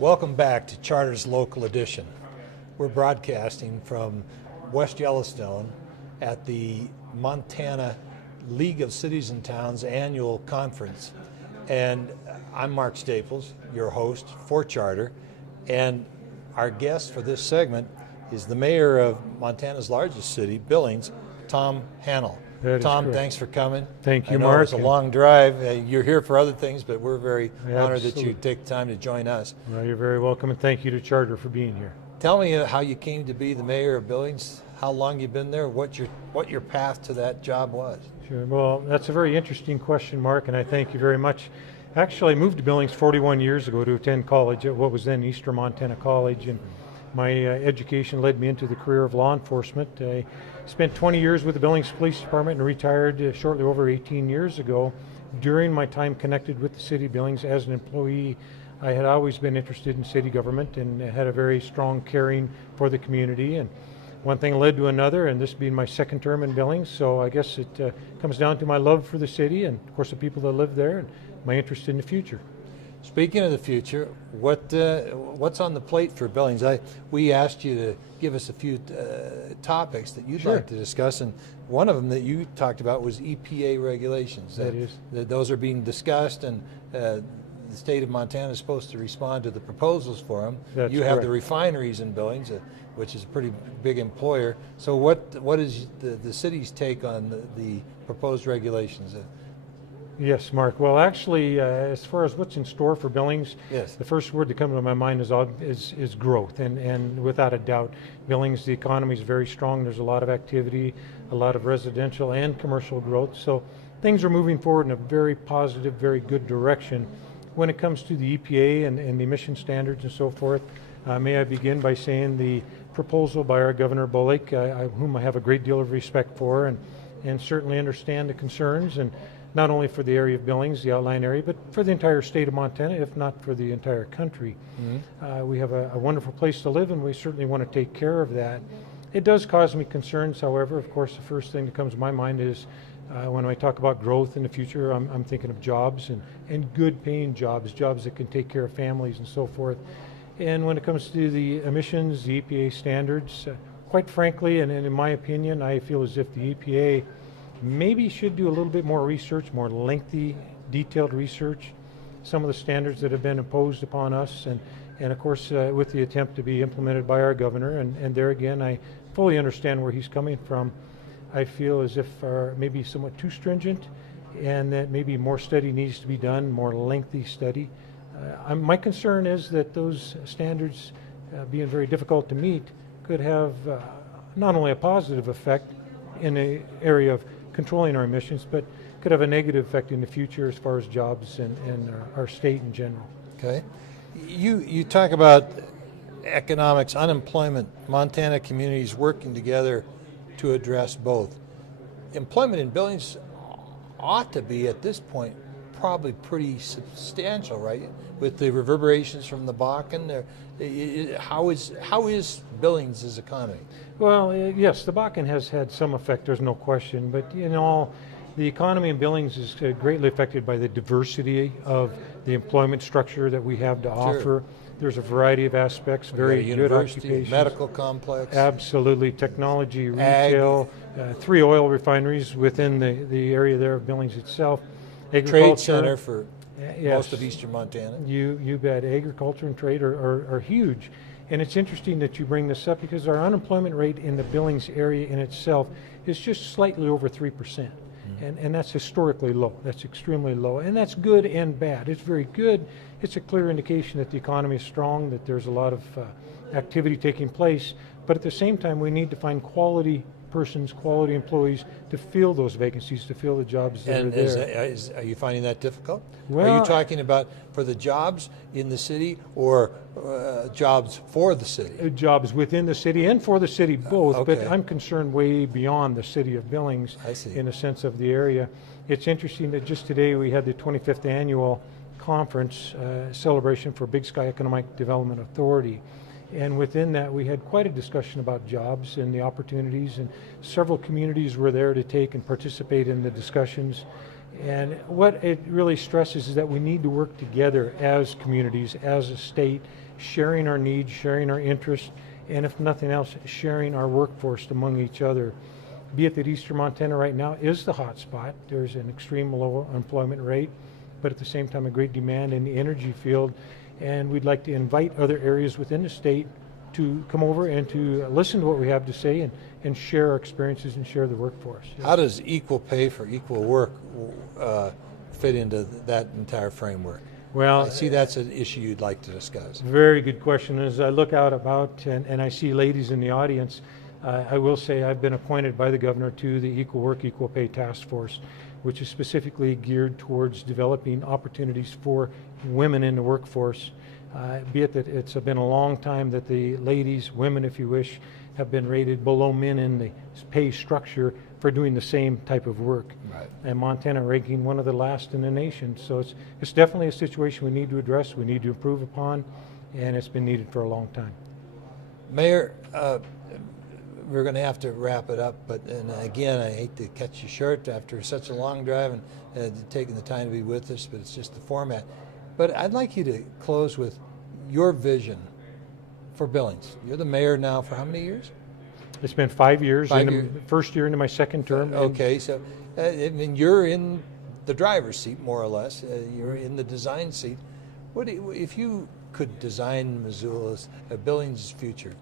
Welcome back to Charter's Local Edition. We're broadcasting from West Yellowstone at the Montana League of Cities and Towns annual conference. And I'm Mark Staples, your host for Charter. And our guest for this segment is the mayor of Montana's largest city, Billings, Tom Hanel. Tom, thanks for coming. Thank you, Mark. I know Mark. it's a long drive. You're here for other things, but we're very honored that you Absolutely. take the time to join us. Well, you're very welcome, and thank you to Charter for being here. Tell me how you came to be the mayor of Billings, how long you've been there, what your path to that job was. Sure. Well, that's a very interesting question, Mark, and I thank you very much. Actually, I moved to Billings 41 years ago to attend college at what was then Eastern Montana College, and my education led me into the career of law enforcement. I spent 20 years with the Billings Police Department and retired shortly over 18 years ago. During my time connected with the city of Billings as an employee, I had always been interested in city government and had a very strong caring for the community. And one thing led to another, and this being my second term in Billings, so I guess it comes down to my love for the city and, of course, the people that live there and my interest in the future. Speaking of the future, what's on the plate for Billings? We asked you to give us a few topics that you'd like to discuss, and one of them that you talked about was EPA regulations. Those are being discussed, and the state of Montana is supposed to respond to the proposals for them. That's you have correct. the refineries in Billings, which is a pretty big employer. So what is the city's take on the proposed regulations? Yes, Mark. Well, actually, as far as what's in store for Billings, Yes. the first word that comes to my mind is growth, and without a doubt, Billings, the economy is very strong. There's a lot of activity, a lot of residential and commercial growth. So things are moving forward in a very positive, very good direction. When it comes to the EPA and the emission standards and so forth, may I begin by saying the proposal by our Governor Bullock, whom I have a great deal of respect for, and certainly understand the concerns, and not only for the area of Billings, the outlying area, but for the entire state of Montana, if not for the entire country. Mm-hmm. We have a wonderful place to live, and we certainly want to take care of that. It does cause me concerns, however. Of course, the first thing that comes to my mind is when I talk about growth in the future, I'm thinking of jobs and good paying jobs that can take care of families and so forth. And when it comes to the emissions, the EPA standards, quite frankly, and in my opinion, I feel as if the EPA maybe should do a little bit more research, more lengthy, detailed research, some of the standards that have been imposed upon us, and of course with the attempt to be implemented by our governor, and there again, I fully understand where he's coming from. I feel as if maybe somewhat too stringent, and that maybe more study needs to be done, more lengthy study. My concern is that those standards, being very difficult to meet, could have not only a positive effect in the area of controlling our emissions, but could have a negative effect in the future as far as jobs and our state in general. Okay. You talk about economics, unemployment, Montana communities working together to address both. Employment in Billings ought to be, at this point, probably pretty substantial, right? With the reverberations from the Bakken, how is Billings' economy? Well, yes, the Bakken has had some effect, there's no question, but in all, the economy in Billings is greatly affected by the diversity of the employment structure that we have to offer. There's a variety of aspects, very good occupations. Medical complex. Absolutely, technology, retail, 3 oil refineries within the area there of Billings itself. Trade center for yes, most of eastern Montana. You bet. Agriculture and trade are huge. And it's interesting that you bring this up because our unemployment rate in the Billings area in itself is just slightly over 3%. Mm-hmm. And that's historically low. That's extremely low. And that's good and bad. It's very good. It's a clear indication that the economy is strong, that there's a lot of activity taking place. But at the same time, we need to find quality persons, quality employees to fill those vacancies, to fill the jobs that are there. Are you finding that difficult? Well, are you talking about for the jobs in the city or jobs for the city? Jobs within the city and for the city, both, okay. But I'm concerned way beyond the city of Billings in a sense of the area. It's interesting that just today we had the 25th annual conference celebration for Big Sky Economic Development Authority. And within that, we had quite a discussion about jobs and the opportunities, and several communities were there to take and participate in the discussions. And what it really stresses is that we need to work together as communities, as a state, sharing our needs, sharing our interests, and if nothing else, sharing our workforce among each other. Be it that Eastern Montana right now is the hot spot. There's an extreme low unemployment rate, but at the same time a great demand in the energy field, and we'd like to invite other areas within the state to come over and to listen to what we have to say and share our experiences and share the workforce. How does equal pay for equal work fit into that entire framework? Well, I see that's an issue you'd like to discuss. Very good question. As I look out about and I see ladies in the audience, I will say I've been appointed by the governor to the Equal Work, Equal Pay Task Force, which is specifically geared towards developing opportunities for women in the workforce. Be it that it's been a long time that the ladies, women if you wish, have been rated below men in the pay structure for doing the same type of work. Right. And Montana ranking one of the last in the nation. So it's definitely a situation we need to address, we need to improve upon, and it's been needed for a long time. Mayor, we're going to have to wrap it up, but and again, I hate to cut you short after such a long drive and taking the time to be with us, but it's just the format. But I'd like you to close with your vision for Billings. You're the mayor now for how many years? It's been 5 years. 5 years. First year into my second term. Okay, so I mean you're in the driver's seat more or less. You're in the design seat. If you could design Missoula's Billings' future?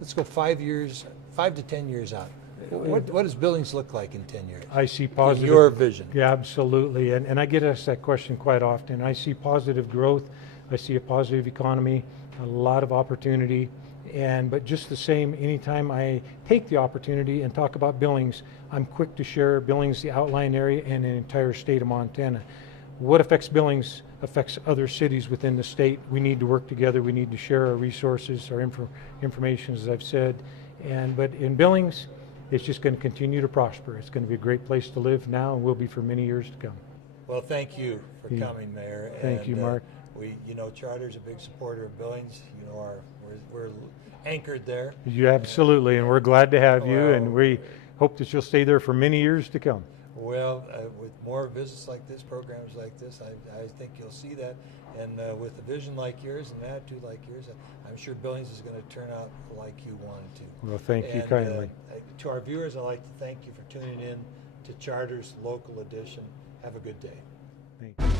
Let's go 5 years, 5 to 10 years out. What does Billings look like in 10 years? I see positive. In your vision. Yeah, absolutely. And I get asked that question quite often. I see positive growth. I see a positive economy, a lot of opportunity. But just the same, anytime I take the opportunity and talk about Billings, I'm quick to share Billings, the outlying area, and the entire state of Montana. What affects Billings affects other cities within the state. We need to work together. We need to share our resources, our information, as I've said. But in Billings, it's just going to continue to prosper. It's going to be a great place to live now and will be for many years to come. Well, thank you for coming, Mayor. Thank you, Mark. Charter's a big supporter of Billings. We're anchored there. You absolutely, and we're glad to have you, and we hope that you'll stay there for many years to come. Well, with more visits like this, programs like this, I think you'll see that. And with a vision like yours and an attitude like yours, I'm sure Billings is going to turn out like you wanted to. Well, thank you kindly. To our viewers, I'd like to thank you for tuning in to Charter's Local Edition. Have a good day. Thank you.